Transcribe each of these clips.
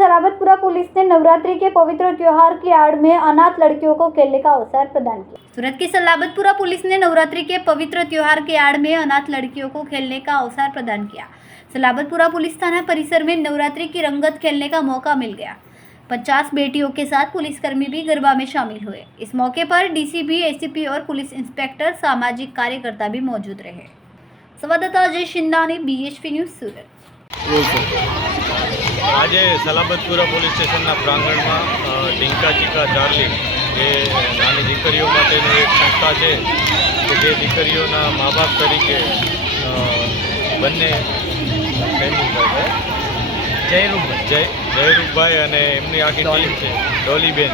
Salabatpura police ने नवरात्रि के पवित्र त्योहार की आड़ में अनाथ लड़कियों को खेलने का अवसर प्रदान किया। सूरत की सलाबतपुरा पुलिस ने नवरात्रि के पवित्र त्योहार के आड़ में अनाथ लड़कियों को खेलने का अवसर प्रदान किया। सलाबतपुरा पुलिस थाना परिसर में नवरात्रि की रंगत खेलने का मौका मिल गया। 50 बेटियों के साथ पुलिसकर्मी भी गरबा में शामिल हुए। इस मौके पर डीसीपी, एसीपी और पुलिस इंस्पेक्टर, सामाजिक कार्यकर्ता भी मौजूद रहे। संवाददाता अजय शिंदानी, बीएचपी न्यूज़, सूरत। आज सलाबतपुरा पोलीस स्टेशनના પ્રાંગણમાં ઢીંકા ચીકા ચાર્લી એ નાની દીકરીઓ માટેની એક સંસ્થા છે કે જે દીકરીઓના મા બાપ તરીકે બંને જયરૂપભાઈ અને એમની આખી ટીમ છે, ડોલીબેન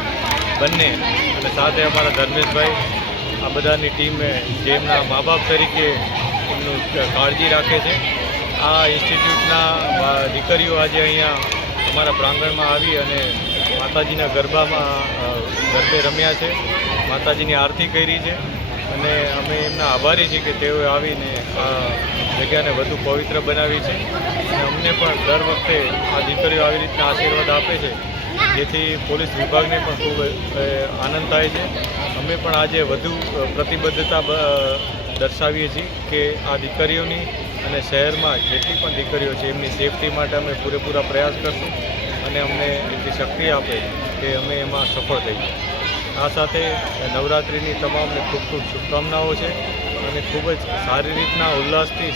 બંને, અને સાથે અમારા ધર્મેશભાઈ, આ બધાની ટીમ જે એમના મા બાપ તરીકે એમનું કાળજી રાખે છે। આ ઇન્સ્ટિટ્યૂટના દીકરીઓ આજે અહીંયા અમારા પ્રાંગણમાં આવી અને માતાજીના ગરબે રમ્યા છે, માતાજીની આરતી કરી છે, અને અમે એમના આભારી છીએ કે તેઓએ આવીને આ જગ્યાને વધુ પવિત્ર બનાવી છે। અને અમને પણ દર વખતે આ દીકરીઓ આવી રીતના આશીર્વાદ આપે છે, જેથી પોલીસ વિભાગને પણ ખૂબ આનંદ થાય છે। અમે પણ આજે વધુ પ્રતિબદ્ધતા દર્શાવીએ છીએ કે આ દીકરીઓની અને શહેરમાં જેટલી પણ દીકરીઓ છે એમની સેફટી માટે અમે પૂરેપૂરા પ્રયાસ કરશું અને અમને એટલી શક્તિ આપે કે અમે એમાં સફળ થઈએ। આ સાથે નવરાત્રિની તમામને ખૂબ ખૂબ શુભકામનાઓ છે અને ખૂબ જ સારી રીતના ઉલ્લાસથી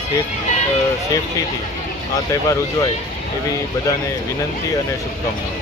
સેફટીથી આ તહેવાર ઉજવાય એવી બધાને વિનંતી અને શુભકામનાઓ।